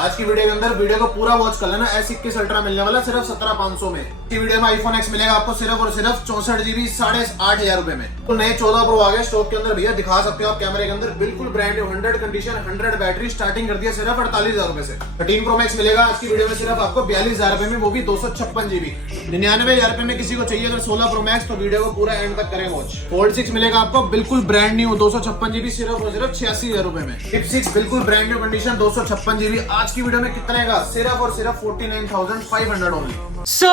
आज की वीडियो के अंदर वीडियो को पूरा वॉच कर लेना। S21 अल्ट्रा मिलने वाला सिर्फ 17,500 में। इस वीडियो में आईफोन X मिलेगा आपको सिर्फ और सिर्फ 64 GB 8,500 रुपए में। तो नए 14 प्रो आ गए स्टॉक के अंदर भैया, दिखा सकते हो आप कैमरे के अंदर, बिल्कुल brand new 100 condition 100 battery, starting कर दिया सिर्फ 48,000 रुपए से। 13 प्रो मैक्स मिलेगा आज की वीडियो में सिर्फ आपको 42,000 रुपए में, वो भी 256 GB। 99,000 रुपए में किसी को चाहिए अगर 16 प्रो मैक्स, तो वीडियो को पूरा एंड तक करें वॉच। फोल्ड 6 मिलेगा आपको बिल्कुल ब्रांड न्यू 256 GB सिर्फ और सिर्फ 86,000 रुपए में। फ्लिप 6 बिल्कुल ब्रांड न्यू कंडीशन 256 GB आज की वीडियो में कितने का, सिर्फ और सिर्फ 49,500 ओनली। सो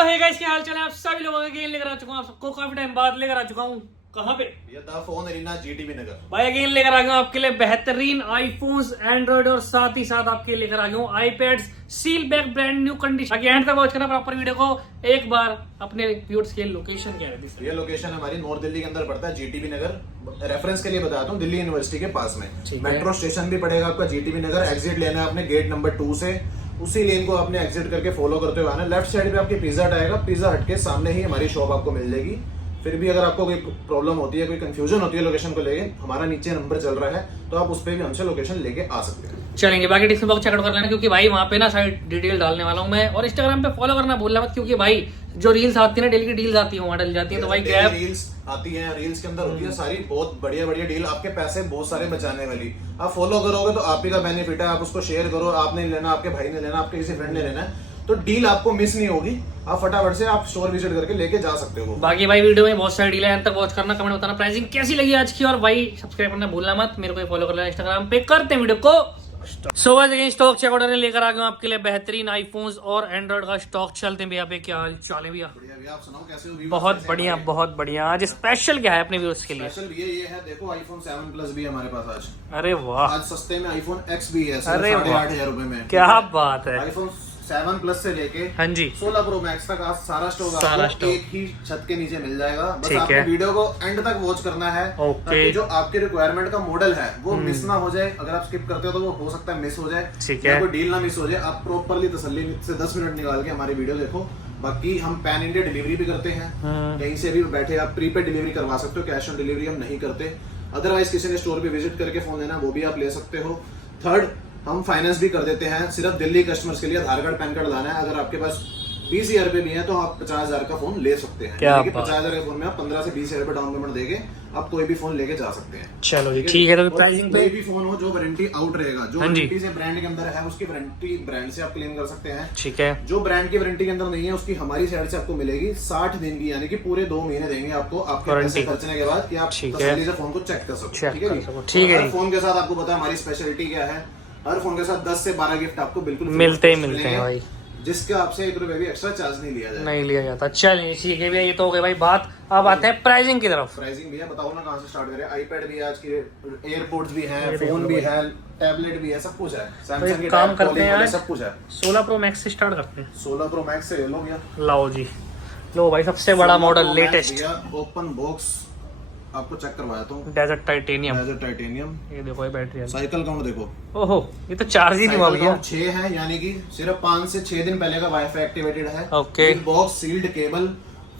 हे गाइस, क्या हाल चाल है आप सभी लोगों के? गेम लेकर आ चुका हूं, आप सबको काफी टाइम बाद लेकर आ चुका हूं। कहां पे? ये द फोन एरिना GTB नगर भाई अगेन लेकर आ गया हूं आपके लिए बेहतरीन आईफोन्स, एंड्रॉइड और साथ ही साथ आपके लेकर आ गया हूं iPads seal back brand new condition. बाकी एंड तक वॉच करना प्रॉपर वीडियो को। एक बार अपने व्यूअर्स के लोकेशन क्या है? ये लोकेशन हमारी नॉर्थ दिल्ली के अंदर पड़ता है, GTB नगर। रेफरेंस के लिए बताता हूँ, दिल्ली यूनिवर्सिटी के पास में मेट्रो स्टेशन भी पड़ेगा आपका GTB नगर। एग्जिट लेना है आपने गेट नंबर 2 से, उसी लेन को आपने एग्जिट करके फॉलो करते हुए आना। लेफ्ट साइड पे आपके पिज्जा हट आएगा, पिज्जा हट के सामने ही हमारी शॉप आपको मिल जाएगी। फिर भी अगर आपको कोई प्रॉब्लम होती है, कोई कंफ्यूजन होती है लोकेशन को लेके, हमारा नीचे नंबर चल रहा है, तो आप उस पर भी हमसे लोकेशन लेके आ सकते हैं। चलेंगे बाकी डिस्क्रिप्शन बॉक्स चेकआउट कर लेना, क्योंकि भाई वहाँ पे ना सारी डिटेल डालने वाला हूँ मैं। और इंस्टाग्राम पे फॉलो करना भूलना मत, क्योंकि भाई जो रील्स आती है ना, डेली की डील्स आती है, वहाँ डल जाती है। तो भाई गैप रील्स आती है, रील्स के अंदर होती है सारी बहुत बढ़िया बढ़िया डील, आपके पैसे बहुत सारे बचाने वाली। आप फॉलो करोगे तो आप ही का बेनिफिट है। आप उसको शेयर करो, आपने लेना, आपके भाई ने लेना, आपके किसी फ्रेंड ने लेना है, तो डील आपको मिस नहीं होगी। आप फटाफट से आप स्टोर विजिट करके लेके जा सकते हो। बाकी भाई वीडियो में बहुत सारी डील है, अंत तक वॉच करना, कमेंट बताना प्राइसिंग कैसी लगी आज की। और भाई सब्सक्राइब करना भूलना मत, मेरे को फॉलो कर लेना इंस्टाग्राम पे। करते हैं वीडियो को। So guys again stock checkout करने लेकर आ गए आपके लिए बेहतरीन आईफोन्स और एंड्रॉइड का स्टॉक। चलते हैं भैया पे, क्या हाल चाल है भैया? आप सुनाओ कैसे हो? बहुत बढ़िया बहुत बढ़िया। आज स्पेशल क्या है अपने व्यूअर्स के लिए? स्पेशल ये है, देखो iPhone 7 Plus भी है हमारे पास आज। अरे वाह, आज सस्ते में iPhone X भी है, अरे 8,500 रुपए में। क्या बात है। iPhone 7 Plus से लेके हाँ जी 16 Pro Max तक आज सारा स्टॉक आपको एक ही छत के नीचे मिल जाएगा। बस ठीक आपको है। वीडियो को एंड तक वॉच करना है, ताकि जो आपके रिक्वायरमेंट का मॉडल है वो मिस ना हो जाए। अगर आप स्किप करते हो तो वो हो सकता है मिस हो जाए, ठीक है। कोई डील ना मिस हो जाए। आप प्रॉपरली तसल्ली से 10 मिनट निकाल के हमारी वीडियो देखो। बाकी हम पैन इंडिया डिलीवरी भी करते हैं, कहीं से भी बैठे आप प्रीपेड डिलीवरी करवा सकते हो। कैश ऑन डिलीवरी हम नहीं करते। अदरवाइज किसी ने स्टोर पे विजिट करके फोन लेना, वो भी आप ले सकते हो। थर्ड, हम फाइनेंस भी कर देते हैं, सिर्फ दिल्ली कस्टमर्स के लिए आधार कार्ड पैन कार्ड लाना है। अगर आपके पास 20,000 रुपए भी है तो आप 50,000 का फोन ले सकते हैं। 50,000 के फोन में आप 15 से 20,000 रुपए डाउन पेमेंट देके आप कोई भी फोन लेके जा सकते हैं। चलो जी ठीक है। तो प्राइसिंग पे कोई भी फोन हो जो वारंटी आउट रहेगा, जो हाँ जी। वारंटी से ब्रांड के अंदर है, उसकी वारंटी ब्रांड से आप क्लेम कर सकते हैं। ठीक है। जो ब्रांड की वारंटी के अंदर नहीं है, उसकी हमारी साइड से आपको मिलेगी 60 दिन की, यानी कि पूरे 2 महीने देंगे आपको आपके पैसे खर्चने के बाद, कि आप तसल्ली से फोन को चेक कर सकते हो। ठीक है जी? ठीक है। हर फोन के साथ आपको पता है हमारी स्पेशलिटी क्या है। हर फोन के साथ 10 से 12 गिफ्ट आपको बिल्कुल मिलते हैं भाई, जिसका आपसे 1 रुपए भी एक्स्ट्रा चार्ज नहीं लिया जाएगा। नहीं लिया जाता। चलिए ठीक है भैया, ये तो हो गई भाई बात। अब आते हैं प्राइसिंग की तरफ। प्राइसिंग भैया बताओ ना, कहाँ से स्टार्ट करें? आईपैड भी है आज के, एयरपोर्ट्स भी है, फोन भी है, टैबलेट भी है, सब कुछ है। सैमसंग के काम करते हैं, सब कुछ है। 16 प्रो मैक्स से स्टार्ट करते हैं। 16 प्रो मैक्स से लो भैया। लाओ जी, लो भाई सबसे बड़ा मॉडल लेटेस्ट। ओपन बॉक्स आपको चेक करवाया तो डेजर्ट टाइटेनियम। डेजर्ट टाइटेनियम, ये देखो ये बैटरी है। साइकिल काउंट देखो, ओहो ये तो चार्ज ही नहीं हुआ भैया। 6 है, यानी कि सिर्फ 5 से 6 दिन पहले का वाईफाई एक्टिवेटेड है। Okay. Box sealed cable,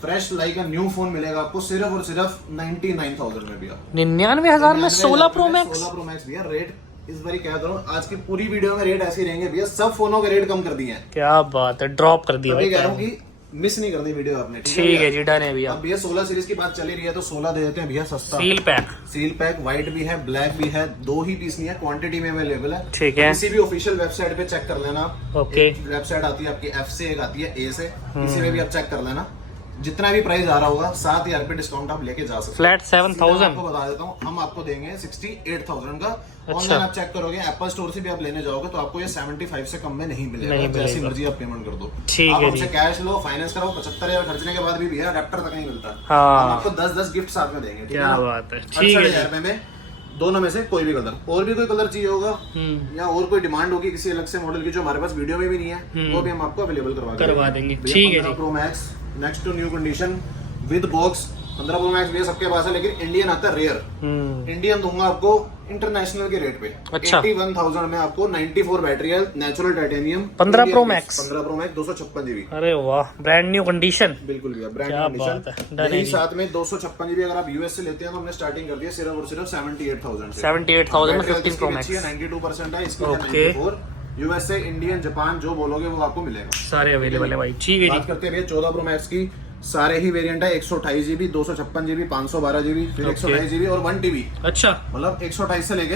fresh like a new phone मिलेगा आपको सिर्फ और सिर्फ 99,000 में भैया। 99,000 में 16 प्रो मैक्स। 16 प्रो मैक्स भैया। रेट इस बारी क्या करूं, आज की पूरी वीडियो में रेट ऐसे ही रहेंगे भैया। सब फोनों के रेट कम कर दिए हैं। क्या बात है, ड्रॉप कर दिया भाई। कह रहा हूं कि मिस नहीं कर दी वीडियो आपने। ठीक है जी, डन है भैया। अब भैया 16 सीरीज की बात चली रही है, तो 16 दे देते हैं भैया सस्ता। Seal pack. Seal pack white भी है, ब्लैक भी है, 2 ही पीस नहीं है, क्वांटिटी में अवेलेबल है। ठीक है। किसी भी ऑफिशियल वेबसाइट पे चेक कर लेना आप। ओके। वेबसाइट आती है आपकी F से, एक आती है A से, किसी में भी आप चेक कर लेना। जितना भी प्राइस आ रहा होगा 7,000 पे डिस्काउंट आप लेके जा सकते हैं। फ्लैट 7,000 आपको बता देता हूँ, हम आपको देंगे 68,000 का। अच्छा। ऑनलाइन आप चेक करोगे, एप्पल स्टोर से भी आप लेने जाओगे तो आपको ये 75 से कम में नहीं मिलेगा। जैसी मर्जी आप पेमेंट कर दो। ठीक आप है हमसे कैश लो, फाइनेंस कराओ, 75,000 खर्चने के बाद भी भैया अडेप्टर तक नहीं मिलता। हाँ। हम आपको 10-10 गिफ्ट साथ में देंगे। क्या बात है, ठीक है। 68,000 रुपए में दोनों में से कोई भी कलर, और भी कोई कलर चाहिए होगा या और कोई डिमांड होगी किसी अलग से मॉडल की जो हमारे पास वीडियो में भी नहीं है, वो भी हम आपको अवेलेबल करवा देंगे। ठीक है जी। Pro max next to new condition with box. 15 pro max भी सबके पास है, लेकिन इंडियन आता है रेयर। इंडियन दूंगा आपको इंटरनेशनल के रेट पे। अच्छा। 81,000 में आपको 94 बैटरी है, natural titanium. 15 pro max 256 GB। अरे वाह, ब्रांड न्यू कंडीशन। बिल्कुल भैया, ब्रांड क्या कंडीशन। बात है। यही साथ में 256 GB अगर आप यूएस से लेते हैं तो हमने स्टार्टिंग कर दिया सिर्फ और सिर्फ 78,000 से। 78,000 में 15 प्रो मैक्स। 92% है, इसकी ओके। 94 यूएसए, इंडियन, जापान जो बोलोगे वो आपको मिलेगा। सारे अवेलेबल है भाई, ठीक है बात जी। करते हैं भैया 14 प्रो मैक्स की। सारे ही वेरिएंट है, 128 जीबी, 256 जीबी, 512 जीबी, फिर Okay. 128 जीबी और 1 टीबी। अच्छा, मतलब 128 से लेके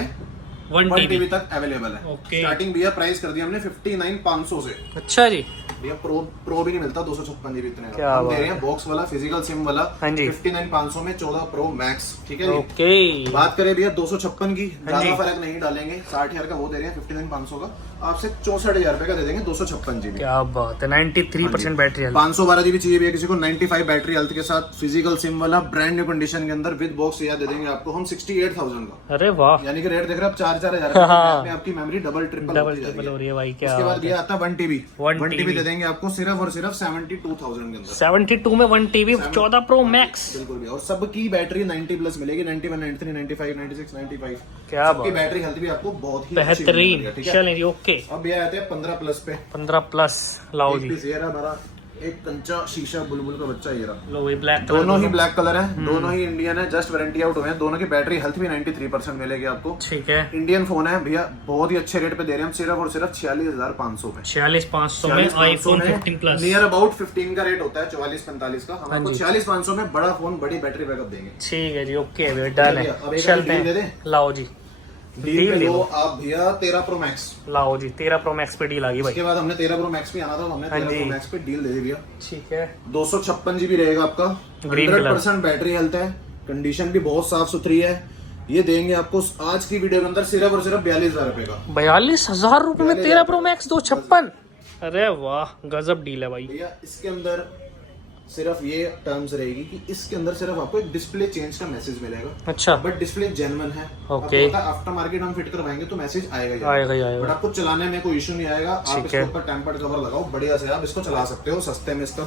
1 1 TB। टीबी तक अवेलेबल है। Okay. स्टार्टिंग भैया प्राइस कर दिया हमने 59,500 से। अच्छा जी, भैया प्रो भी नहीं मिलता 256 जीबी इतने क्या का। हम बात दे रहे हैं बॉक्स वाला फिजिकल सिम वाला हाँ जी। 59,500 में 14 प्रो मैक्स, ठीक है जी। ओके। बात करें भैया 256 की, हाँ जी। ज्यादा फर्क नहीं डालेंगे। 60,000 का वो दे रहे हैं, 59,500 का आपसे 64,000 रुपए का दे देंगे 256 जीबी। क्या बात है, 93% बैटरी हेल्थ। 512 जीबी चाहिए भैया किसी को, 95 बैटरी हेल्थ के साथ फिजिकल सिम वाला ब्रांड न्यू कंडीशन के अंदर विद बॉक्स यह दे देंगे आपको हम 68,000 का। अरे वाह, यानी कि रेट देख रहे हैं आप 4,000 हाँ। में आपकी memory double triple double triple हो रही है भाई, क्या उसके बाद भैया आता है 1 टीबी। 1 1 टीबी दे देंगे आपको सिर्फ और सिर्फ 72,000 के अंदर। 72 में 1 TB 14 प्रो मैक्स। बिल्कुल भी, और सबकी बैटरी 90 प्लस मिलेगी, 91, 93, 95, 96, 95। क्या सबकी बात, बैटरी हेल्थ भी आपको बहुत ही अच्छी मिलेगी, बेहतरीन। ठीक है। चलें जी, ओके। अब भैया आते हैं 15 प्लस पे। 15 प्लस लाओ जी। एक पीस ये रहा हमारा, एक कंचा शीशा बुलबुल का बच्चा ये रहा। लो वही ब्लैक दोनों ही ब्लैक कलर है, दोनों ही इंडियन है, जस्ट वारंटी आउट हुए हैं। दोनों की बैटरी हेल्थ भी 93% मिलेगी आपको। ठीक है, इंडियन फोन है भैया, बहुत ही अच्छे रेट पे दे रहे हैं हम, सिर्फ और सिर्फ 46,500 में। 46,500 में आईफोन 15 प्लस। नियर अबाउट 15 का रेट होता है, 44-45 का। हम हाँ आपको जी। 46,500 में बड़ा फोन, बड़ी बैटरी बैकअप देंगे। ठीक है जी, ओके भैया, डन है। अब एक चलते डील दे हैं, दें? लाओ जी, डील डील पे ले लो लो। आप भैया 13 प्रो मैक्स। लाओ जी, 13 प्रो मैक्स पे डील आ गई भाई। उसके बाद हमने 13 प्रो मैक्स भी आना था, तो हमने हाँ 13 जी। प्रो मैक्स पे डील दे दी भैया। ठीक है, 256 जीबी रहेगा आपका, Green 100% बैटरी हेल्थ है, कंडीशन भी बहुत साफ सुथरी है। ये देंगे आपको आज की वीडियो के अंदर सिर्फ और सिर्फ 42,000 रुपए का। 42,000 रुपए में 13 प्रो मैक्स 256। अरे वाह, गजब डील है भाई। भैया इसके अंदर सिर्फ ये टर्म्स रहेगी कि इसके अंदर सिर्फ आपको एक डिस्प्ले चेंज का मैसेज मिलेगा, अच्छा, बट डिस्प्ले जेन्युइन है। Okay. आफ्टर मार्केट हम फिट करवाएंगे तो मैसेज आएगा ही आएगा ही आएगा। बट आपको चलाने में कोई इशू नहीं आएगा। आप ठीक इसके है। ऊपर टेम्पर्ड कवर लगाओ, बढ़िया से आप इसको चला सकते हो, सस्ते में इसका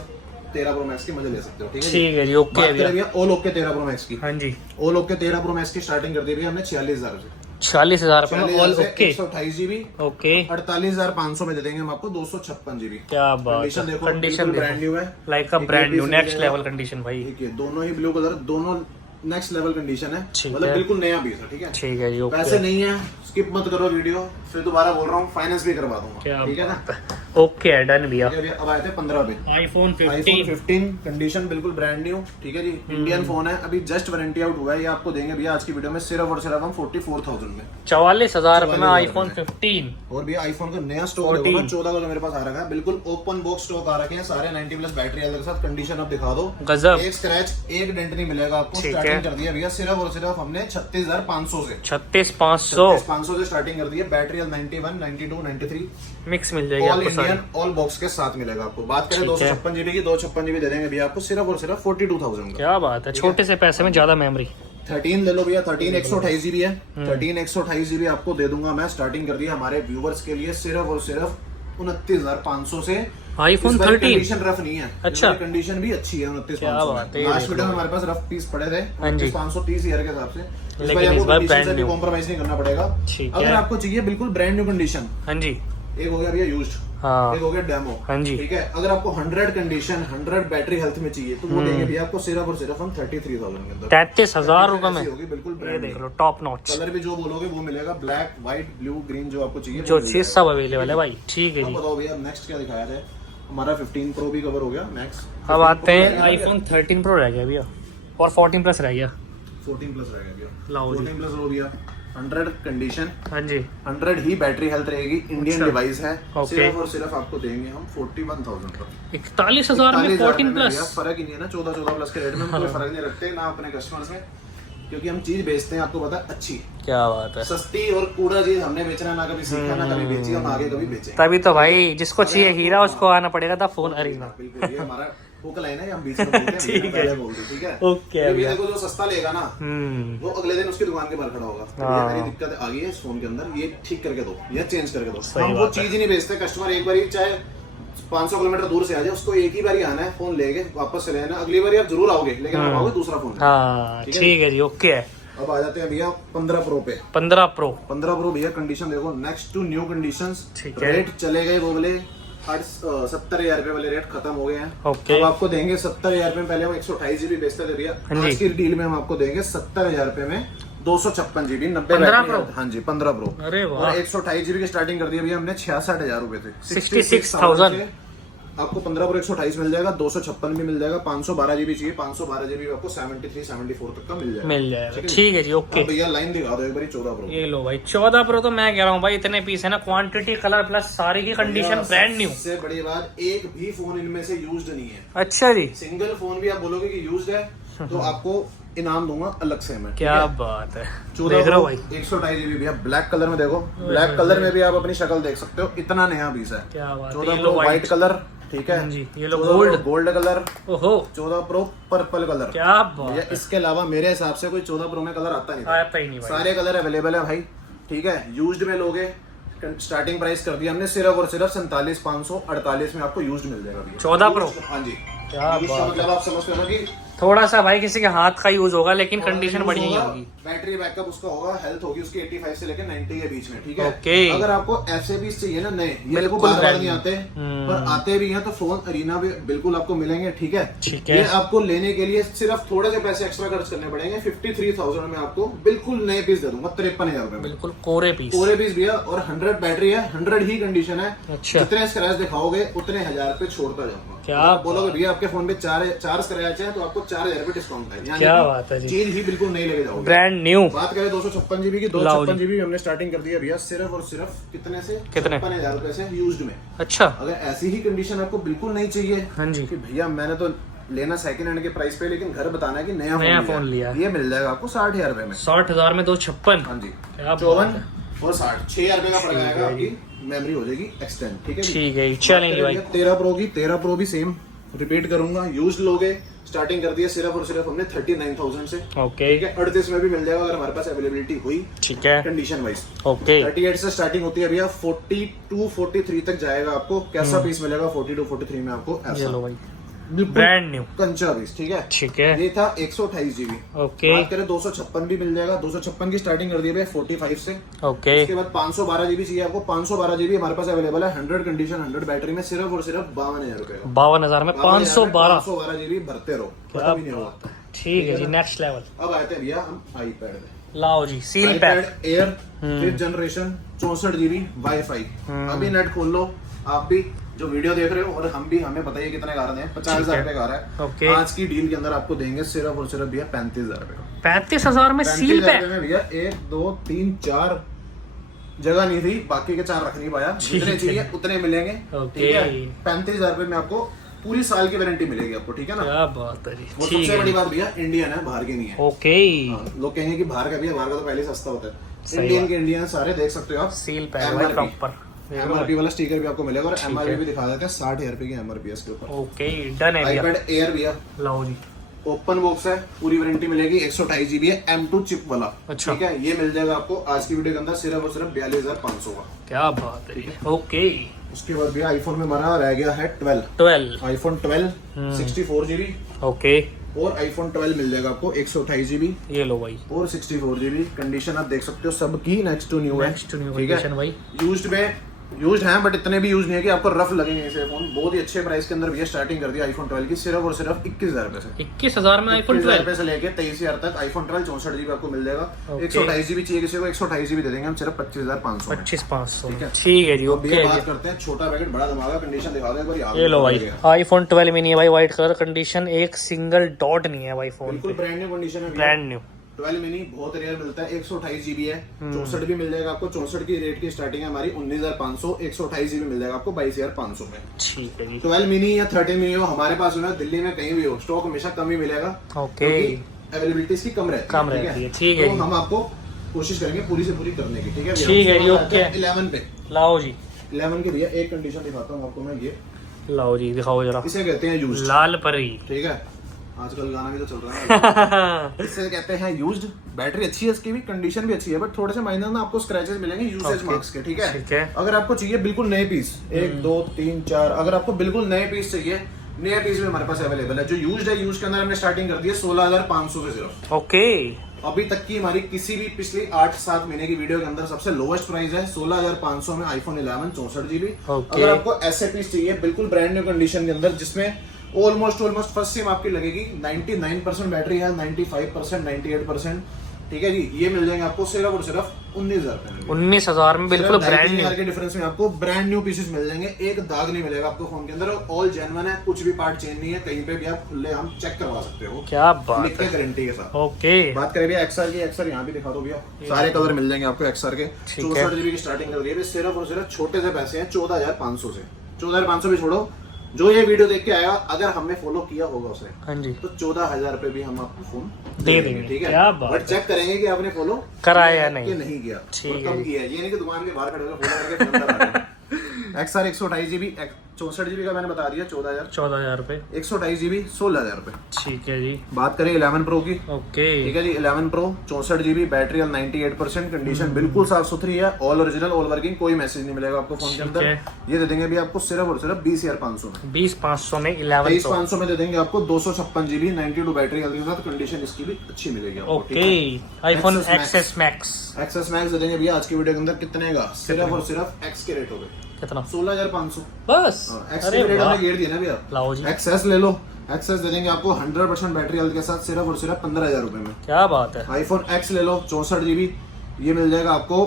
13 प्रो मैक्स की मजा ले सकते हो, ठीक है जी? ठीक है जी, ओके बात करें भैया। भैया ऑल ओके 13 प्रो मैक्स की। हाँ जी, ऑल ओके 13 प्रो मैक्स की स्टार्टिंग कर दी भैया हमने 46,000 से। 46,000 रुपए में ऑल ओके। 128 जीबी, ओके, 48,500 में दे देंगे हम आपको 256 जीबी। क्या बात कंडीशन है, देखो, कंडीशन ब्रांड न्यू है, लाइक अ एक ब्रांड न्यू, piece नेक्स्ट मिलेगा। लेवल कंडीशन भाई। ठीक है, दोनों ही ब्लू कलर, दोनों नेक्स्ट लेवल कंडीशन है, ठीक मतलब है। बिल्कुल नया पीस है, ठीक है। ठीक है जी, पैसे ओके। नहीं है, स्किप मत करो वीडियो, फिर दोबारा बोल रहा हूँ फाइनेंस भी करवा दूंगा, क्या ठीक है ना। बात है, ओके है, डन भैया। ठीक है भैया, अब आए थे 15 पे। IPhone iPhone 15। 15 कंडीशन बिल्कुल ब्रांड न्यू, ठीक है जी। इंडियन फोन है, अभी जस्ट वारंटी आउट हुआ है। ये आपको देंगे भैया आज की वीडियो में सिर्फ और सिर्फ हम 44,000 में। 44,000 रुपए में 44,000 आईफोन में। 15। और भी आईफोन का नया स्टॉक देखो ना, 14 का जो मेरे पास आ रखा है, बिल्कुल ओपन बॉक्स स्टॉक आ रखे हैं सारे, 90 प्लस बैटरी हेल्थ के साथ। कंडीशन अब दिखा दो, गजब, एक स्क्रैच एक डेंट नहीं मिलेगा आपको। ठीक स्टार्टिंग है। कर दिया भैया सिर्फ और सिर्फ हमने 36,500 से। 36,500 500 से स्टार्टिंग कर दी है। बैटरी हेल्थ 91, 92, 93 मिक्स मिल जाएगी ऑल आपको सारी। इंडियन ऑल बॉक्स के साथ मिलेगा आपको। बात करें ठीक है। 256 जीबी की, 256 जीबी दे देंगे भैया आपको सिर्फ और सिर्फ 42,000 का। क्या बात है, छोटे से पैसे में ज्यादा मेमोरी। 13 ले लो भैया, 13 128 जीबी है। 13 128 जीबी आपको दे दूंगा मैं। स्टार्टिंग कर दी है हमारे व्यूवर्स के लिए सिर्फ और सिर्फ 29,500 से। आईफोन इस बारी 13 कंडीशन रफ नहीं है, अच्छा। कंडीशन भी अच्छी है। 29,500 बात है, ये लास्ट देख वीडियो लो। में हमारे पास रफ पीस पड़े थे हाँ जी। 29,530 के हिसाब से। लेकिन इस बार brand new। कॉम्प्रोमाइज नहीं करना पड़ेगा। ठीक अगर है। आपको चाहिए बिल्कुल ब्रांड न्यू कंडीशन, हाँ जी, एक हो गया भैया यूज्ड, हाँ एक हो गया डेमो, हाँ जी। ठीक है। अगर आपको 100 कंडीशन 100 बैटरी हेल्थ में चाहिए तो वो देंगे भैया आपको सिर्फ और सिर्फ हम 33,000 के अंदर। 33,000 रुपए में। ऐसी होगी बिल्कुल ये ब्रांड देख लो, टॉप नॉच, कलर भी जो बोलोगे वो मिलेगा, ब्लैक व्हाइट ब्लू ग्रीन जो आपको चाहिए जो वो मिल चीज जाएगा। सब अवेलेबल है भाई। ठीक है अब जी, बताओ भैया नेक्स्ट क्या दिखाया जाए। हमारा 15 प्रो भी कवर हो गया मैक्स। अब आते हैं आईफोन 13 प्रो रह गया भैया, और 14 प्लस रह गया। 14 प्लस रहेगा भैया। लाओ जी। 14 प्लस हो गया, 100 कंडीशन, हाँ जी, 100 ही बैटरी हेल्थ रहेगी, इंडियन अच्छा। डिवाइस है। ओके। सिर्फ और सिर्फ आपको देंगे हम 41,000 का। 41,000 में 14 भैया प्लस। फर्क ही नहीं है ना, 14 प्लस के रेट में हम कोई फर्क नहीं रखते ना अपने कस्टमर्स में, क्योंकि हम चीज बेचते हैं आपको पता है अच्छी, क्या बात है, सस्ती और कूड़ा चीज हमने बेचना ना कभी सीखा ना कभी बेची, हम आगे कभी बेचेंगे। तभी तो भाई जिसको चाहिए हीरा उसको आना पड़ेगा था फोन अरीना। बिल्कुल ये हमारा हुक लाइन है, हम बीच में बोलते हैं, ठीक है। पहले बोल दो, ठीक है। ओके ये भैया। देखो जो सस्ता लेगा ना वो अगले दिन उसकी दुकान के बाहर खड़ा होगा, तो ये मेरी दिक्कत आ गई है इस फोन के अंदर, ये ठीक करके दो, ये चेंज करके दो। सही हम वो बात है। चीज ही नहीं बेचते, कस्टमर एक बार चाहे 500 किलोमीटर दूर से आ जाए, उसको एक ही बार आना है, फोन लेके वापस चले जाना, अगली बार आप जरूर आओगे लेकिन आप आओगे दूसरा फोन। हाँ ठीक है जी, ओके है। अब आ जाते हैं भैया 15 प्रो पे। 15 प्रो 15 प्रो भैया कंडीशन देखो, नेक्स्ट टू न्यू कंडीशंस, ठीक है। रेट चले गए वो वाले 70,000 रुपए वाले रेट खत्म हो गए हैं। ओके। अब आपको देंगे 70,000 रुपए में, पहले हम 128 जीबी बेचते थे भैया, हाँ जी। आज की डील में हम आपको देंगे 70,000 रुपए में 256 GB 90 15 बैटरी Pro? हाँ जी 15 Pro। अरे वाह। और 128 GB की स्टार्टिंग कर दी अभी हमने 66,000 रुपए थे। 66,000 से आपको 15 Pro 128 मिल जाएगा, 256 भी मिल जाएगा, 512 GB चाहिए 512 GB आपको 73-74 तक का मिल जाएगा। ठीक है जी, ओके। अब भैया लाइन दिखा दो एक बार 14 Pro। ये लो भाई 14 Pro तो मैं कह रहा हूँ भाई इतने पीस है ना, क्वांटिटी कलर प्लस सारी की कंडीशन ब्रांड न्यू। सबसे बड़ी बात एक भी फोन इनमें से यूज्ड नहीं है। अच्छा जी, सिंगल फोन भी आप बोलोगे कि यूज्ड है तो आपको इनाम दूंगा अलग से मैं। क्या बात है। 14 देख रहे हो Pro भाई 128 GB भैया ब्लैक कलर में देखो, ब्लैक कलर में भी आप अपनी शक्ल देख सकते हो, इतना नया पीस है। क्या बात है। 14 ये लो Pro व्हाइट कलर, ठीक है हाँ जी, ये लो 14 Pro गोल्ड कलर, ओहो 14 Pro पर्पल कलर। क्या बात भैया इसके अलावा मेरे हिसाब से कोई 14 Pro में कलर आता नहीं था। आता ही नहीं भाई। सारे कलर अवेलेबल है भाई, ठीक है। यूज्ड में लोगे स्टार्टिंग प्राइस कर दिया हमने सिर्फ और सिर्फ 47,548 में आपको यूज्ड मिल जाएगा भैया। 14 Pro? हाँ जी। क्या Used का मतलब आप समझते हो ना कि थोड़ा सा भाई किसी के हाथ का यूज होगा लेकिन कंडीशन यूज बढ़िया ही होगा, होगी। बैटरी बैकअप उसका होगा, हेल्थ होगी उसकी 85 से लेकर 90 के बीच में, ठीक है। ओके। अगर आपको ऐसे पीस चाहिए ना नए, ये देखो बिल्कुल बार brand नहीं आते पर आते भी हैं तो फोन अरीना भी बिल्कुल आपको मिलेंगे, ठीक है। ठीक है। ये आपको लेने के लिए सिर्फ थोड़े से पैसे एक्स्ट्रा खर्च करने पड़ेंगे। 53,000 में आपको बिल्कुल नए पीस दे दूंगा 53,000 रुपए में। बिल्कुल कोरे पीस। पूरे पीस भैया और 100 बैटरी है, 100 ही कंडीशन है। अच्छा। जितने स्क्रैच दिखाओगे उतने 1,000 रुपए छोड़ता जाऊंगा। क्या आप बोलोगे भैया आपके फोन पे चार स्क्रैच है तो आपको 4,000 रुपए डिस्काउंट है। यानी क्या कि बात है जी। चीज ही बिल्कुल नहीं लेके जाओगे। Brand new. बात करें 256 GB की, 256 GB हमने स्टार्टिंग कर दी है भैया सिर्फ और सिर्फ कितने से? कितने? 56,000 रुपए से यूज्ड में। अच्छा। अगर ऐसी ही कंडीशन आपको बिल्कुल नहीं चाहिए हाँ जी। कि भैया मैंने तो लेना सेकंड हैंड के प्राइस पे, लेकिन घर बताना है कि नया फोन लिया, ये मिल जाएगा आपको 60,000 रुपए में। 60,000 में 256। हाँ जी। क्या बात 54 है। और 60 6,000 रुपए का पड़ जाएगा। आपकी मेमोरी हो जाएगी एक्सटेंड, ठीक है जी? ठीक है चलेंगे भाई। 13 Pro की, 13 Pro भी सेम रिपीट करूंगा, यूज्ड लोगे स्टार्टिंग कर दिया सिर्फ और सिर्फ हमने 39,000 से, ओके ठीक है। 38 में भी मिल जाएगा अगर हमारे पास अवेलेबिलिटी हुई, ठीक है कंडीशन वाइज। ओके 38 से स्टार्टिंग होती है भैया, 42-43 तक जाएगा आपको। कैसा पीस मिलेगा 42-43 में आपको? ये लो ऐसा भाई बिल्कुल ब्रांड न्यू। कंचा पीस, ठीक है। ठीक है ये था 128 GB। ओके बात करें 256 भी मिल जाएगा, 256 की स्टार्टिंग कर दी है 45 से। ओके उसके बाद 512 GB चाहिए आपको, 512 GB हमारे पास अवेलेबल है 100 कंडीशन 100 बैटरी में सिर्फ और सिर्फ 52,000 रुपए का। 52,000 में 512। 512 GB भरते रहो, पता भी नहीं होगा। ठीक है जी नेक्स्ट लेवल। अब आते हैं भैया हम iPad पे। लाओ जी seal pack. iPad Air 5th generation 64 GB wifi. अभी नेट खोल लो, आप भी जो वीडियो देख रहे हो और हम भी, हमें बताइए कितने का रहे हैं। 50,000 रुपए का रहा है। ओके। आज की डील के अंदर आपको देंगे सिर्फ और सिर्फ भैया 35,000 रुपए का। 35,000 में सील 35,000 पैक। रुपए में भैया 1 2 3 4 जगह नहीं थी, बाकी के 4 रख नहीं पाया। जितने चाहिए उतने मिलेंगे, ठीक है। 35,000 रुपए में आपको पूरी साल की वारंटी मिलेगी आपको, ठीक है ना। क्या बात है जी। वो ठीक सबसे है बड़ी बात भैया इंडियन है, बाहर की नहीं है। ओके हाँ, लोग कहेंगे कि बाहर का भी है, बाहर का तो पहले सस्ता होता है। सही इंडियन बात। के इंडियन सारे देख सकते हो आप। सील पैक भाई प्रॉपर। एमआरपी वाला स्टिकर भी आपको मिलेगा और एमआरपी भी दिखा देते हैं 60,000 रुपए की एमआरपी इसके ऊपर। ओके डन है भैया। iPad Air भैया लाओ जी ओपन बॉक्स है, पूरी वारंटी मिलेगी, 128 GB है, M2 चिप वाला। अच्छा। ठीक है, ये मिल जाएगा आपको आज की वीडियो के अंदर सिर्फ और सिर्फ 42,500 का। क्या बात है। ओके उसके बाद भैया आईफोन में हमारा रह गया है 12 आईफोन 12 64 GB ओके और आईफोन 12 मिल जाएगा आपको 128 GB ये लो भाई और 64 GB। कंडीशन आप देख सकते हो सबकी नेक्स्ट टू न्यू है। नेक्स्ट न्यू ठीक है, कंडीशन भाई। यूज्ड में यूज्ड हैं बट इतने भी यूज नहीं है कि आपको रफ लगेंगे ऐसे फोन। बहुत ही अच्छे प्राइस के अंदर भैया स्टार्टिंग कर दिया आईफोन 12 की सिर्फ और सिर्फ 21,000 रुपए से। 21,000 में आईफोन 21,000 12 रुपए से लेके 23,000 तक आईफोन 12 64 GB आपको मिल जाएगा। Okay. 128 GB चाहिए किसी को 128 GB दे देंगे हम सिर्फ 25,500 में। 25,500 ठीक है। ठीक है जी अब भैया ओके बात करते हैं छोटा पैकेट बड़ा धमाका। कंडीशन दिखा दो एक बार यार। ये लो भाई आईफोन 12 में नहीं है भाई व्हाइट कलर कंडीशन, एक सिंगल डॉट नहीं है भाई फोन बिल्कुल ब्रांड न्यू कंडीशन है। ब्रांड न्यू 12 मिनी बहुत रेयर मिलता है। 128 GB है, 64 भी मिल जाएगा आपको। 64 की रेट की स्टार्टिंग है हमारी 19,500। 128 GB मिल जाएगा आपको 22,500 में। ठीक है जी 12 मिनी या 13 मिनी हो हमारे पास हो ना, दिल्ली में कहीं भी हो, स्टॉक हमेशा कम ही मिलेगा। ओके अवेलेबिलिटी इसकी कम रहती कम रहती है। ठीक है तो जी हम आपको कोशिश करेंगे पूरी से पूरी करने की। ठीक है भैया? ठीक है जी, उसके बाद ओके। आते हैं 11 पे। लाओ जी 11 की भैया एक कंडीशन दिखाता हूँ आपको मैं। ये लाओ जी दिखाओ जरा। इसे कहते हैं यूज्ड। लाल परी ठीक है, आजकल गाना भी तो चल रहा है। इससे कहते हैं यूज्ड। बैटरी अच्छी है इसकी भी, कंडीशन भी अच्छी है, बट थोड़े से माइनर ना आपको स्क्रैचेस मिलेंगे यूसेज मार्क्स के। ठीक ठीक है, है। अगर आपको चाहिए बिल्कुल नए पीस 1 2 3 4, अगर आपको बिल्कुल नए पीस चाहिए, नए पीस भी हमारे पास अवेलेबल है। जो यूज्ड है, यूज के अंदर हमने स्टार्टिंग कर दी है 16,500 से सिर्फ। ओके अभी तक की हमारी किसी भी पिछली 8-7 महीने की वीडियो के अंदर सबसे लोवेस्ट प्राइस है 16,500 में आईफोन 11 64 GB। Okay. अगर आपको ऐसे पीस चाहिए बिल्कुल ब्रांड न्यू कंडीशन के अंदर, जिसमें ऑलमोस्ट फर्स्ट सिम आपकी लगेगी, 99% बैटरी है, 95% 98% ठीक है जी, ये मिल जाएंगे आपको सिर्फ और सिर्फ 19,000 रुपए में। 19,000 में बिल्कुल ब्रांड न्यू। के डिफरेंस में आपको ब्रांड न्यू पीसेस मिल जाएंगे, एक दाग नहीं मिलेगा आपको फोन के अंदर, ऑल जेन्युइन है, कुछ भी पार्ट चेंज नहीं है, कहीं पे भी आप खुले हम चेक करवा सकते हो, क्या बात लिख के गारंटी के साथ। ओके, बात करें भैया एक्सआर की, एक्सआर यहाँ भी दिखा दो भैया, सारे कलर मिल जाएंगे आपको एक्सआर के। 64 GB की स्टार्टिंग कर रही है सिर्फ और सिर्फ छोटे से पैसे हैं 14,500 से। 14,500 भी छोड़ो, जो ये वीडियो देख के आएगा अगर हमने फॉलो किया होगा उसे, हाँ जी, तो 14,000 रुपए भी हम आपको फोन दे देंगे, ठीक है। क्या बात बट चेक करेंगे कि आपने फॉलो कराया या कि नहीं किया, ठीक और है कब किया है। ये नहीं कि दुकान के बाहर खड़े होकर फॉलो करके फोन करा रहे हैं। XR 128 GB 64 GB का मैंने बता दिया 14,000 रुपए। 128 GB 16,000 रुपए। ठीक है जी, बात करें 11 Pro की, ओके, ठीक है जी, 11 Pro 64 GB, बैटरी 98%, कंडीशन बिल्कुल साफ सुथरी है, ऑल ओरिजिनल, ऑल वर्किंग, कोई मैसेज नहीं मिलेगा आपको फोन के ठीक अंदर। है। ये दे देंगे भी आपको सिर्फ और सिर्फ 20,500 में। 20,500 में 11 Pro। 23,500 में दे देंगे आपको 256 GB 92 बैटरी हेल्थ के साथ, कंडीशन इसकी भी अच्छी मिलेगी आपको। Okay, iPhone XS max XS max दे देंगे भैया आज की वीडियो के अंदर कितने का, सिर्फ और सिर्फ एक्स के रेट हो गए कितना? 16,500 बस। एक्स अरे के रेट वाह, हमने गेर दिया ना भैया। लाओ जी, एक्सेस ले लो, एक्सेस दे देंगे आपको 100% बैटरी हेल्थ के साथ सिर्फ और सिर्फ 15,000 रुपए में। क्या बात है। आईफोन एक्स ले लो 64 GB, ये मिल जाएगा आपको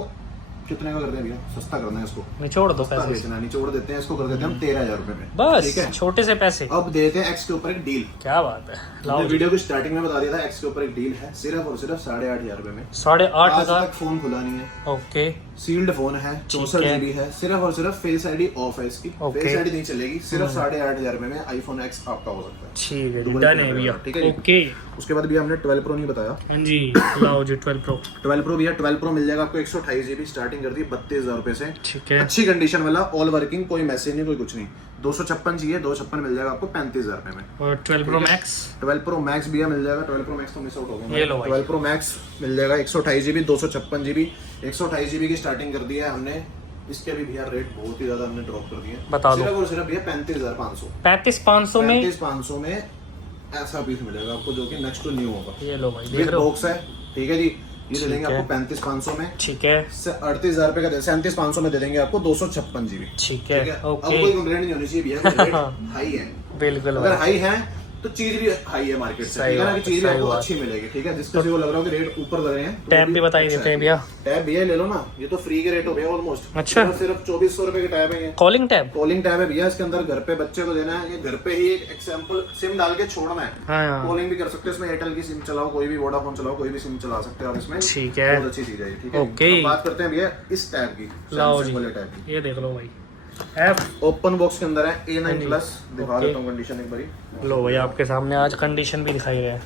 कितने का कर दें भैया, सस्ता कर दें इसको, निचोड़ दो सस्ता पैसे, बेचना निचोड़ देते हैं इसको, कर देते हैं हम 13,000 रुपए में। बस ठीक है, छोटे से पैसे। अब देते हैं एक्स के ऊपर एक डील। क्या बात है, लाओ हमने जी, वीडियो की स्टार्टिंग में बता दिया था एक्स के ऊपर एक डील है, सिर्फ और सिर्फ 8,500 रुपए में। 8,500। आज तक फोन खुला नहीं है, ओके, सील्ड फोन है, 64 है। GB है, सिर्फ और सिर्फ फेस आईडी ऑफ है इसकी, ओके। फेस आईडी नहीं चलेगी, सिर्फ 8,500 रुपए में आईफोन एक्स आपका हो सकता है। ठीक है, Dual डन है camera, भैया। ठीक है जी। ओके, उसके बाद भी हमने 12 Pro नहीं बताया। हाँ जी, लाओ जी 12 Pro। 12 Pro भैया 12 Pro मिल जाएगा आपको 128 GB, स्टार्टिंग कर दी 32,000 रुपए से, ठीक है, अच्छी कंडीशन वाला, ऑल वर्किंग, कोई मैसेज नहीं, कोई कुछ नहीं। 256 चाहिए, 256 मिल जाएगा आपको 35,000 रुपए में। और 12 Pro Max 12 Pro Max भैया मिल जाएगा, 12 Pro Max तो मिस आउट हो गया। ये लो भाई। 12 Pro Max मिल जाएगा 128 GB, 256 GB, 128 GB की स्टार्टिंग कर दी है हमने, इसके भी भैया रेट बहुत ही ज्यादा हमने ड्रॉप कर दिए, बता दो। सिर्फ और सिर्फ भैया 35,500। 35,500 में 35,500 में ऐसा पीस मिलेगा आपको जो कि नेक्स्ट टू न्यू होगा, ये लो भाई, देख विद रहे हो। बॉक्स है, ठीक है जी। ये दे ठीक देंगे है। आपको 35,500 में, ठीक है, 38,000 रुपए का 37,500 में दे देंगे आपको 256 GB। ठीक है, अब ओके, कोई कंप्लेंट नहीं होनी चाहिए भैया, रेट हाई है, बिल्कुल अगर भाई। हाई है तो चीज भी हाई है मार्केट से, सही ठीक है ना, बात कि है, चीज भी सही आपको बात। अच्छी मिलेगी, ठीक है। जिस किसी को लग रहा हो कि रेट ऊपर लग रहे हैं, तो टैब वो भी बता ही अच्छा देते है। हैं भैया। टैब भैया ले लो ना, ये तो फ्री के रेट हो गया ऑलमोस्ट। अच्छा। सिर्फ 2,400 रुपए के टैब है ये, कॉलिंग टैब। कॉलिंग टैब है भैया, इसके अंदर घर पे बच्चे को देना है, ये घर पे ही एक एग्जांपल सिम डाल के छोड़ना है, हाँ, कॉलिंग भी कर सकते हो इसमें, एयरटेल की सिम चलाओ, कोई भी वोडाफोन चलाओ, कोई भी सिम चला सकते हो आप इसमें, ठीक है, बहुत अच्छी चीज है ये, ठीक है। ओके। अब बात करते हैं भैया इस टैब की, लाओ सैमसंग जी, वाले टैब की। ये देख लो भाई, ऐप। ओपन बॉक्स के अंदर है A9 हाँ जी। प्लस, दिखा ओके। देता हूँ कंडीशन एक बारी। लो भाई, आपके सामने आज कंडीशन भी दिखाई गया है,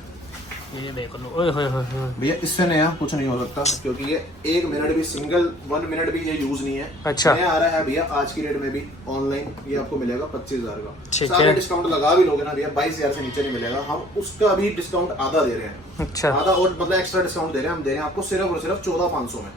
ये देख लो। ओए होए होए होए। भैया इससे नया कुछ नहीं हो सकता, क्योंकि ये 1 मिनट भी, सिंगल 1 मिनट भी ये यूज नहीं है। अच्छा। नया आ रहा है भैया आज की रेट में भी, ऑनलाइन ये आपको मिलेगा 25,000 का। ठीक सारे है। डिस्काउंट लगा भी लोगे ना भैया, 22,000 से नीचे नहीं मिलेगा, हम उसका भी डिस्काउंट आधा दे रहे हैं, अच्छा, आधा और मतलब एक्स्ट्रा डिस्काउंट दे रहे हैं, हम दे रहे हैं आपको सिर्फ और सिर्फ 14,500 में।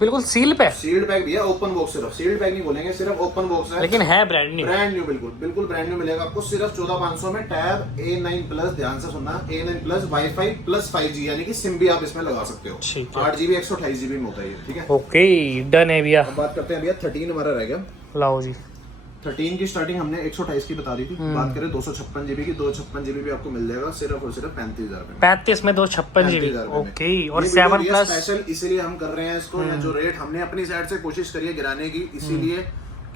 बिल्कुल सील पे, सील्ड पैक भैया, ओपन बॉक्स, सिर्फ सील्ड पैक नहीं बोलेंगे, सिर्फ ओपन बॉक्स है, लेकिन है ब्रांड न्यू। ब्रांड न्यू, बिल्कुल बिल्कुल ब्रांड न्यू मिलेगा आपको सिर्फ 14,500 में। टैब A9 प्लस, ध्यान से सुनना, A9 plus wifi plus 5G, यानी कि सिम भी आप इसमें लगा सकते हो। ठीक है। 8 GB 128 GB में होता है ये, ठीक है। ओके, डन है भैया। अब बात करते हैं भैया 13 हमारा रह गया। लाओ जी, 13 की स्टार्टिंग हमने 128 की बता दी थी, बात करें 256 GB की, 256 GB भी आपको मिल जाएगा सिर्फ और सिर्फ 35,000 रुपए में। 35 में 256 GB। 35,000 रुपए में। ओके, और ये 7 वीडियो भैया प्लस। स्पेशल इसीलिए हम कर रहे हैं इसको, या जो रेट हमने अपनी साइड से कोशिश करी है गिराने की, इसीलिए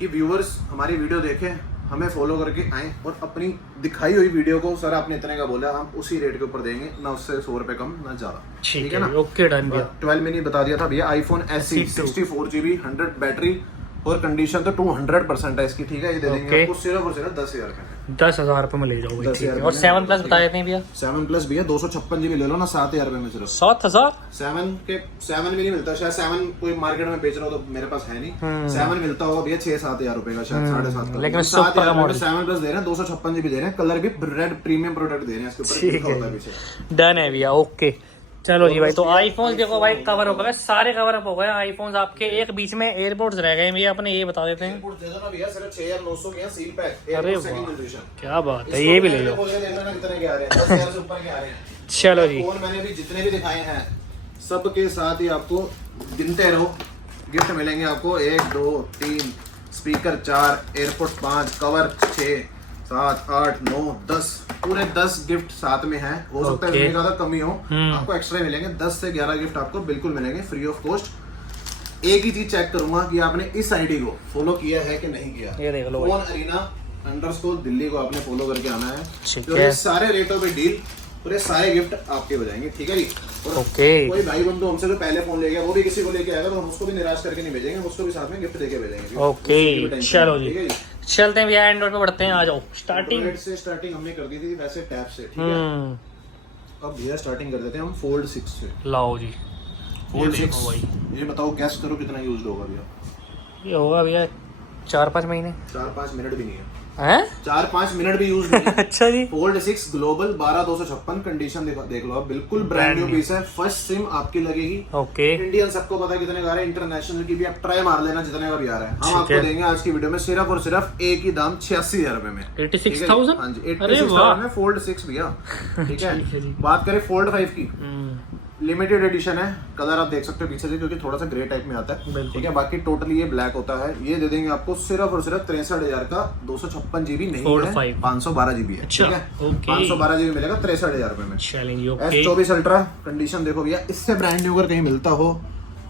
कि व्यूअर्स हमारी वीडियो देखें, हमें फॉलो करके आए और अपनी दिखाई हुई वीडियो को, सर आपने इतने का बोला, हम उसी रेट के ऊपर देंगे, ना उससे 100 रुपए कम ना ज्यादा, ठीक है ना। ओके, डन भैया। 12 में नहीं बता दिया था भैया, आईफोन SE 64 GB 100 बैटरी और कंडीशन तो 200% है इसकी, ठीक है। ये दे देंगे ओके। आपको सिर्फ और सिर्फ 10,000 रुपए में। 10,000 रुपए में ले जाओ भाई, 10,000 ठीक है। रुपए और में 7 प्लस बता देते हैं भैया, 7 प्लस भैया 256 GB ले लो ना, 7,000 रुपए में सिर्फ। 7,000। 7 भी नहीं मिलता शायद, 7 कोई मार्केट में बेच रहा हो तो मेरे पास है नहीं, 7 मिलता होगा भैया 6-7 हजार रुपए का, शायद 7.5 का, लेकिन 7 super का हजार model। 7 प्लस दे रहे हैं, 256 GB दे रहे हैं, कलर भी रेड प्रीमियम प्रोडक्ट दे रहे हैं, इसके ऊपर ठीक लिखा है। होता है पीछे। डन है भैया, ओके। चलो जी भाई, तो आईफोन देखो भाई, कवर हो गए सारे, कवर अप हो गए आईफोन आपके। एक बीच में एयरपोर्ट्स रह गए भैया, अपने ये बता देते हैं। एयरपोर्ट दे दो ना भैया, सिर्फ 6,900 के हैं, सील पैक, अरे एयरपोर्ट वाह, सेकंड जनरेशन। क्या बात है, ये भी ले लो। बोल के देखना कितने के आ रहे हैं, 10,000 से ऊपर के आ रहे हैं। चलो जी, फोन मैंने भी जितने भी दिखाए हैं, सबके साथ ही आपको गिनते रहो, गिफ्ट मिलेंगे आपको 1 2 3, स्पीकर 4, एयरपोर्ट 5, कवर 6, 7 8 9 10 पूरे 10 गिफ्ट साथ में है। हो सकता है Okay. इसमें ज्यादा कमी हो, आपको एक्स्ट्रा मिलेंगे। 10 से 11 गिफ्ट आपको बिल्कुल मिलेंगे फ्री ऑफ कॉस्ट। एक ही चीज चेक करूंगा कि आपने इस आईडी को फॉलो किया है कि नहीं किया। ये देख लो भाई। फोन अरीना अंडरस्कोर दिल्ली को आपने फॉलो करके आना है। ठीक तो है। ये सारे रेटों पे डील, पूरे सारे गिफ्ट आपके हो जाएंगे, ठीक है जी। और ओके। कोई भाई बंधु हमसे जो पहले फोन ले गया वो भी किसी को लेके आएगा तो हम उसको भी निराश करके नहीं भेजेंगे, उसको भी साथ में गिफ्ट देके भेजेंगे। ओके चलो ठीक है जी, जी। चलते हैं भैया एंड्रॉइड पे बढ़ते हैं। आ जाओ स्टार्टिंग। Android से स्टार्टिंग हमने कर दी थी वैसे टैब से, ठीक है। अब भैया स्टार्टिंग कर देते हैं हम फोल्ड 6 से। लाओ जी, फोल्ड ये देखो 6 भाई। ये बताओ गैस करो कितना यूज होगा भैया। ये होगा भैया 4-5 महीने 4-5 मिनट भी नहीं है, हैं? 4-5 मिनट भी यूज नहीं है। अच्छा जी। फोल्ड 6 ग्लोबल 12256 कंडीशन देख लो आप, बिल्कुल ब्रांड न्यू पीस है। फर्स्ट सिम आपकी लगेगी। ओके इंडियन सबको पता है कितने का आ रहा है, इंटरनेशनल की भी आप ट्राई मार लेना जितने का भी आ रहा है। हम ठीक आपको है। देंगे आज की वीडियो में सिर्फ और सिर्फ एक ही दाम 86,000 रुपए में। 86,000? हाँ जी, अरे 86,000 वाह। में फोल्ड 6 भैया, ठीक ठीक है जी। है। बात करें फोल्ड 5 की, लिमिटेड एडिशन है। कलर आप देख सकते हो पीछे से, क्योंकि थोड़ा सा ग्रे टाइप में आता है, बिल्कुल। ठीक है। बाकी टोटली ये ब्लैक होता है। ये दे देंगे आपको सिर्फ और सिर्फ 63,000 का। 256 GB नहीं Fold है, 5 512 GB है, अच्छा, ठीक है। ओके। 512 GB मिलेगा 63,000 रुपए में। चलेंगे। ओके S24 अल्ट्रा कंडीशन देखो भैया, इससे ब्रांड न्यू अगर कहीं मिलता हो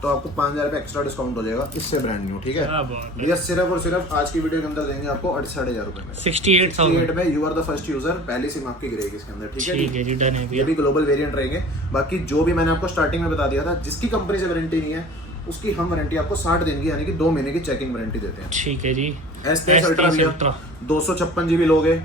तो आपको 5,000 रुपए एक्स्ट्रा डिस्काउंट हो जाएगा, इससे ब्रांड न्यू, ठीक है। क्या बात है। भैया सिर्फ और सिर्फ आज की वीडियो के अंदर देंगे आपको 68,000 रुपए में। 68,000 में you are the first user, पहली सिम आपकी गिरेगी इसके अंदर, ठीक है ठीक है जी, डन है ये भैया। भी ग्लोबल वेरिएंट रहेंगे। बाकी जो भी मैंने आपको स्टार्टिंग में बता दिया था, जिसकी कंपनी से वारंटी नहीं है उसकी हम वारंटी आपको 60 दिन की यानी कि 2 महीने की चेकिंग वारंटी देते हैं। ठीक है जी। S23 अल्ट्रा भैया 256 GB लोगे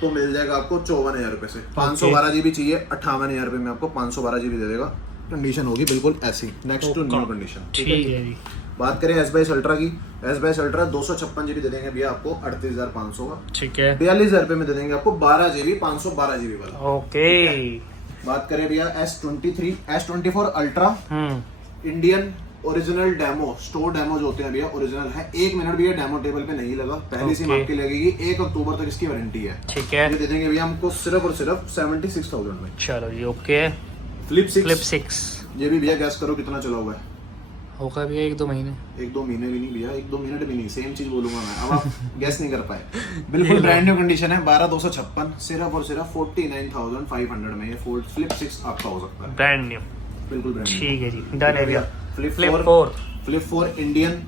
तो मिल जाएगा आपको 54,000 रुपए से। 512 GB चाहिए 58,000 रुपए में आपको 512 GB दे देगा। कंडीशन होगी बिल्कुल ऐसी, नेक्स्ट टू न्यू कंडीशन, ठीक है जी। बात करें S22 अल्ट्रा की, S22 अल्ट्रा 256 GB दे देंगे भैया आपको 38,500 का। ठीक है। 42,000 रुपए में दे देंगे आपको 12 GB 512 GB वाला। ओके। बात करें भैया S24 ultra Indian original demo, store demo जो होते हैं भैया ओरिजिनल है। 1 मिनट भी ये डेमो टेबल पे नहीं लगा, पहली सिम Okay. आपकी लगेगी। 1 अक्टूबर तक इसकी वारंटी है, ठीक है। ये दे देंगे भैया हमको सिर्फ और सिर्फ 76,000 में। चलो जी। ओके। फ्लिप फ्लिप 6 6 ये भी भैया गैस करो कितना चला हुआ है। होगा भैया 1-2 महीने। 1-2 महीने भी नहीं भैया, 1-2 मिनट भी नहीं, सेम चीज बोलूंगा मैं, अब आप गैस नहीं कर पाए। बिल्कुल ब्रांड न्यू कंडीशन है। 12,256 सिर्फ और सिर्फ 49,500 में ये फोल्ड फ्लिप 6 आपका हो सकता है, ब्रांड न्यू। बिल्कुल ब्रांड न्यू। ठीक है जी, डन है भैया। Flip flip 4 4 flip 4 Indian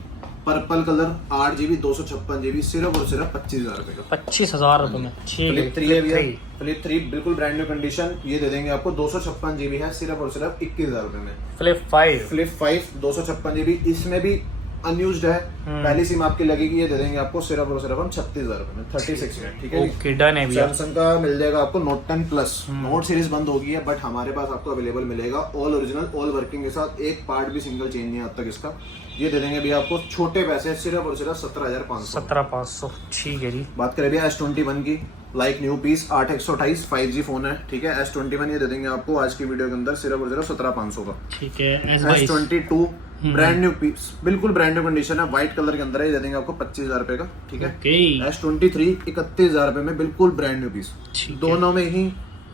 purple colour 8 GB 256 GB सिर्फ और सिर्फ 25,000 रुपए का। 25,000 रुपए में। ठीक है। फ्लिप 3 है भैया, Flip फ्लिप 3 बिल्कुल ब्रांड न्यू कंडीशन। ये दे देंगे आपको 256 GB है सिर्फ और सिर्फ 21,000 रुपए में। 3, फ्लिप 5 फ्लिप 5 256 GB, इसमें भी अनयूज्ड है, पहली सिम आपकी लगेगी। ये दे देंगे आपको सिर्फ और सिर्फ हम 36,000 रुपए में 36 में, ठीक है जी। ओके, डन है भैया। सैमसंग का मिल जाएगा आपको नोट 10 प्लस। नोट सीरीज बंद हो गई है बट हमारे पास आपको अवेलेबल मिलेगा ऑल ओरिजिनल ऑल वर्किंग के साथ। एक पार्ट भी सिंगल चेंज नहीं है अब तक इसका। ये दे देंगे भैया आपको छोटे पैसे सिर्फ और सिर्फ 17,500। 17,500। ठीक है जी। बात करें भैया S21 की, like new piece 8/128 5G phone है, ठीक है। S21 ये दे देंगे आपको आज की वीडियो के अंदर सिर्फ और सिर्फ 17,500 का। ठीक है। S22 S22 brand new piece, बिल्कुल ब्रांड न्यू कंडीशन है, व्हाइट कलर के अंदर है। ये दे देंगे आपको 25,000 रुपए का, ठीक है। ओके। S23 31,000 रुपए में बिल्कुल ब्रांड न्यू पीस। ठीक है। दोनों में ही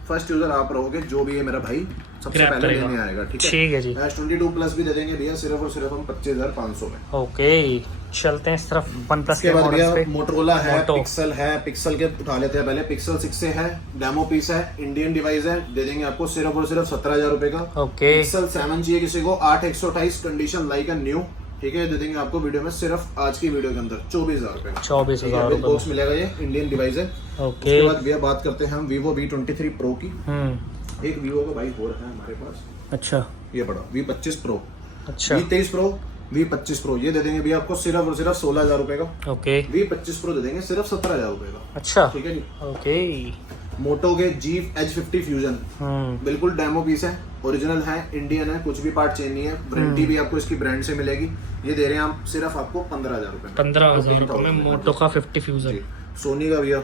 फर्स्ट यूजर आप रहोगे, जो भी है मेरा भाई सबसे Grab पहले करेगा। लेने आएगा, ठीक है। ठीक है जी। S22 प्लस भी दे देंगे भैया सिर्फ और सिर्फ हम 25,500 में। ओके, चलते हैं इस तरफ वन प्लस उसके के बाद मॉडल्स भैया पे। मोटरोला है, Moto। पिक्सल है, पिक्सल के उठा लेते हैं पहले। पिक्सल 6 से है, डेमो पीस है, इंडियन डिवाइस है, दे देंगे आपको सिर्फ और सिर्फ 17,000 रुपए का। ओके। पिक्सल 7 चाहिए किसी को 8/128 कंडीशन लाइक अ न्यू, ठीक है। दे देंगे आपको वीडियो में सिर्फ आज की वीडियो के अंदर 24,000 रुपए का। 24,000 रुपए बॉक्स मिलेगा, ये इंडियन डिवाइस है। ओके। उसके बाद भैया बात करते हैं हम Vivo V23 Pro की। एक Vivo का भाई और है हमारे पास, अच्छा ये बड़ा V25 Pro, अच्छा। V23 Pro, V25 Pro ये दे देंगे भैया आपको सिर्फ और सिर्फ 16,000 रुपए का। ओके। V25 Pro दे देंगे सिर्फ 17,000 रुपए का, अच्छा। ठीक है जी। ओके। मोटो के G H50 Fusion बिल्कुल डेमो पीस है, ओरिजिनल है, इंडियन है, कुछ भी पार्ट चेंज नहीं है। वारंटी भी आपको इसकी ब्रांड से मिलेगी। ये दे रहे हैं हम सिर्फ आपको 15,000 रुपए में। 15,000 रुपए में मोटो का 50 फ्यूजन। सोनी का भैया,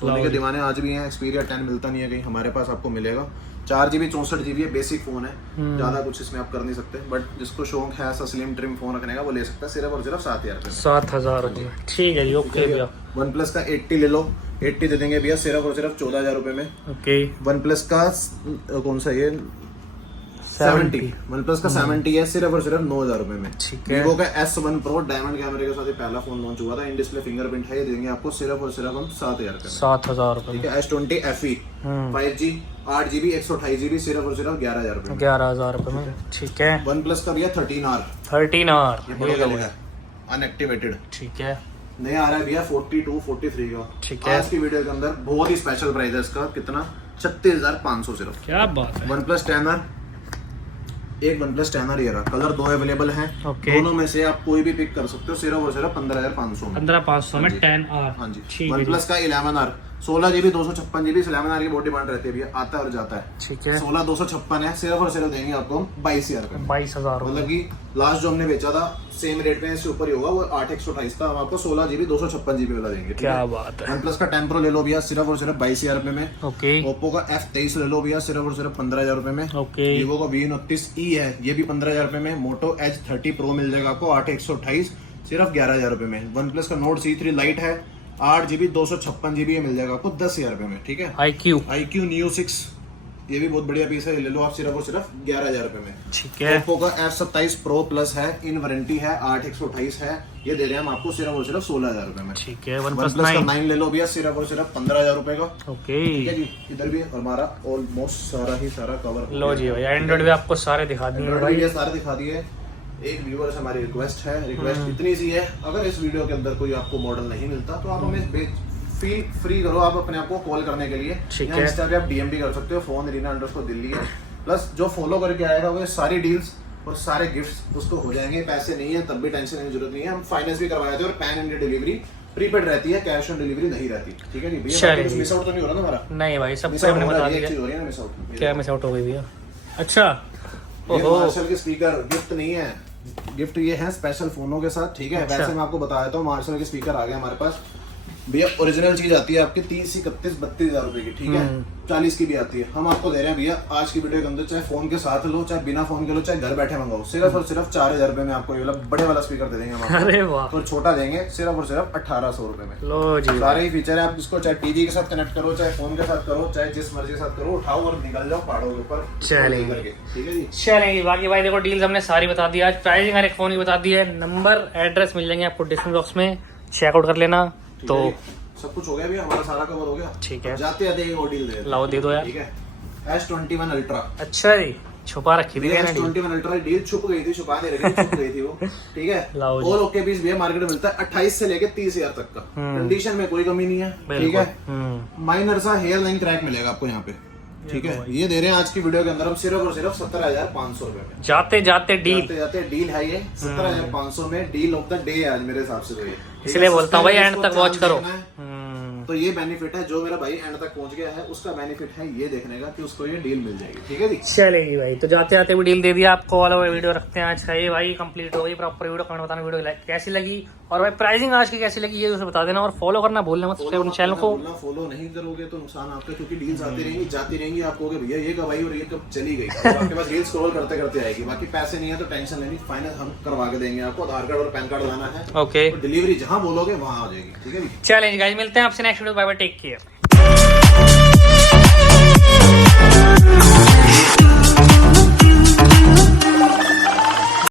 सोनी के दीवाने आज भी हैं। एक्सपीरिया 10 मिलता नहीं है कहीं, हमारे पास आपको मिलेगा। 4 GB 64 GB है, बेसिक फोन है, ज्यादा कुछ इसमें आप कर नहीं सकते। बट जिसको शौक है ऐसा स्लिम ट्रिम फोन रखने का वो ले सकता है सिर्फ और सिर्फ 7,000 रुपए में। 7,000 रुपए में। ठीक है जी। ओके भैया। वन प्लस का 80 ले लो, 80 दे देंगे भैया सिर्फ और सिर्फ 14,000 रुपए में। ओके। वन प्लस का कौन सा ये 70 वन प्लस का 70 है सिर्फ और सिर्फ 9,000 रुपए में। ठीक है। वीवो का S1 Pro डायमंड कैमरे के साथ ये पहला फोन लॉन्च हुआ था, इन डिस्प्ले फिंगरप्रिंट है, ये देंगे आपको सिर्फ और सिर्फ हम 7,000 रुपए में। 7,000 रुपए ठीक है। S20 FE 5G 8GB 128GB सिर्फ और सिर्फ 11,000 रुपए में। 11,000 रुपए में। ठीक है। वन प्लस का भैया 13R 13R ये बड़ा है अनएक्टिवेटेड, ठीक है। नया आ रहा है भैया 42 43 का। ठीक है। आज की वीडियो के अंदर बहुत ही स्पेशल प्राइस है इसका, कितना 36,500 सिर्फ। क्या बात है। वन प्लस 10R, एक वन प्लस 10R ये रहा, कलर 2 अवेलेबल हैं। ओके। दोनों में से आप कोई भी पिक कर सकते हो सिर्फ और सिर्फ 15,500 में। 15,500 में हाँ जी। 10R। हाँ जी। ठीक वन है। प्लस का 11R 16GB 256GB 11R की बहुत डिमांड रहती है भैया, आता है और जाता है। ठीक है। 16 256 है, सिर्फ और सिर्फ देंगे आपको 22,000 रुपए में। 22,000 रुपए। मतलब कि लास्ट जो हमने बेचा था सेम रेट पे इससे ऊपर ही होगा, वो 8,128 था, हम आपको 16GB 256GB वाला देंगे। ठीक क्या है? बात है। वन प्लस का 10 Pro ले लो भैया सिर्फ और सिर्फ 22,000 रुपए में। ओके। ओप्पो का F23 ले लो भैया सिर्फ और सिर्फ 15,000 रुपए में। ओके। वीवो का V29E है, ये भी 15,000 रुपए में। मोटो Edge 30 Pro मिल जाएगा आपको 8,128 सिर्फ 11,000 रुपए में। वन प्लस का नोट C3 लाइट है 8GB 256GB मिल जाएगा आपको 10,000 रुपए में। ठीक है। iQOO Neo 6 ये भी बहुत बढ़िया पीस है, ये ले लो आप सिर्फ और सिर्फ 11,000 रुपए में। ठीक है। ओप्पो का F27 Pro Plus है, इन वारंटी है 8,128 है, ये दे रहे हैं हम आपको सिर्फ और सिर्फ 16,000 रुपए में। ठीक है। वन वन प्लस प्लस का 9। 9 ले लो भैया सिर्फ और सिर्फ 15,000 रुपए का। ओके। ठीक है जी। इधर भी हमारा ऑलमोस्ट सारा ही सारा कवर लो जी भाई, एंड्रॉइड भी आपको सारे दिखा दिए एंड्रॉइड भाई। वीडियो सारे दिखा दिए। एक व्यूअर से हमारी रिक्वेस्ट है, रिक्वेस्ट इतनी सी है, अगर इस वीडियो के अंदर कोई आपको मॉडल नहीं मिलता तो आप हमें फील फ्री करो आप अपने आप को कॉल करने के लिए। ठीक या है। इंस्टा पे आप डीएम भी कर सकते हो, फोन रीना_दिल्ली है। प्लस जो फॉलो करके आएगा वो सारी डील्स और सारे गिफ्ट्स उसको हो जाएंगे। पैसे नहीं है तब भी टेंशन लेने की जरूरत नहीं है, हम फाइनेंस भी करवाए थे और पैन इंडिया डिलीवरी प्रीपेड रहती है, कैश ऑन डिलीवरी नहीं रहती। ठीक है जी भैया, मिस आउट तो नहीं हो रहा ना हमारा? नहीं भाई, सब मिस कुछ आउट हमने बता हो दिया। रही है ना, मिस आउट क्या मिस आउट हो गई भैया? अच्छा। ये ओहो। मार्शल के स्पीकर गिफ्ट नहीं है, गिफ्ट ये है स्पेशल फोनों के साथ। ठीक है। अच्छा। वैसे मैं आपको बता देता हूँ, मार्शल के स्पीकर आ गए हमारे पास भैया। ओरिजिनल चीज आती है आपकी 30 31 32,000 रुपए की। ठीक है। 40 की भी आती है, हम आपको दे रहे हैं भैया आज की वीडियो के अंदर, चाहे फोन के साथ लो चाहे बिना फोन के लो चाहे घर बैठे मंगाओ, सिर्फ और सिर्फ 4,000 रुपए में आपको ये वाला बड़े वाला स्पीकर दे देंगे हम आपको। अरे वाह। और छोटा देंगे सिर्फ और सिर्फ 1,800 रुपए में। लो जी। सारे ही फीचर है, आप इसको चाहे टीवी के साथ कनेक्ट करो चाहे फोन के साथ करो चाहे जिस मर्जी के साथ करो, उठाओ और निकल जाओ पहाड़ों के ऊपर चलेंगे। करके। ठीक है जी। चलेंगे। बाकी भाई देखो, डील्स हमने सारी बता दी, आज प्राइसिंग हर एक फोन की बता दी है, नंबर एड्रेस मिल जाएंगे आपको डिस्क्रिप्शन बॉक्स में, चेकआउट कर लेना। ठीक तो है जी। सब कुछ हो गया भैया, हमारा सारा कवर हो गया। ठीक है। जाते जाते एक और डील दे देते हैं। लाओ दे दो यार। ठीक है। S21 Ultra अच्छा जी, छुपा रखी थी मैंने डील। S21 Ultra डील छुप गई थी, छुपा नहीं रखी, छुप गई थी वो। ठीक है। लाओ जी। और ओके पीस भैया मार्केट में मिलता है 28 से लेके 30,000 तक का, कंडीशन में कोई कमी नहीं है। ठीक बिल्कुल। है। माइनर सा हेयर लाइन क्रैक मिलेगा आपको यहाँ पे। ठीक है। ये दे रहे हैं आज की वीडियो के अंदर हम सिर्फ और सिर्फ 17,500 रुपए में। जाते जाते डील। जाते जाते डील है ये 17,500 में, डील ऑफ द डे है आज मेरे हिसाब से तो ये। इसलिए बोलता हूँ भाई, एंड तक वॉच इसको करो। देखना है। तो ये बेनिफिट है, जो मेरा भाई एंड तक पहुंच गया है उसका बेनिफिट है ये देखने का कि उसको ये डील मिल जाएगी। ठीक है जी। चलेगी भाई, तो जाते जाते भी डील दे दिया आपको। वाला वीडियो रखते हैं आज का, ये भाई कंप्लीट हो गई प्रॉपर वीडियो। कमेंट बताना वीडियो कैसी लगी और भाई प्राइसिंग आज की कैसी लगी ये उसे बता देना, और फॉलो करना भूलना मत अपने चैनल को। फॉलो नहीं करोगे तो नुकसान आपका, क्योंकि डील्स आती रहेंगी जाती रहेंगी, आप कहोगे भैया ये कब आई और ये कब चली गई, तो आपके पास रील स्क्रॉल करते करते आएगी। बाकी पैसे नहीं है तो टेंशन लेनी, फाइनल हम करवा के देंगे आपको। आधार कार्ड और पैन कार्ड लाना है, ओके। डिलीवरी जहां बोलोगे वहां आ जाएगी। ठीक है जी। चलेंगे गाइस, मिलते हैं आपसे next video. Bye bye, take care.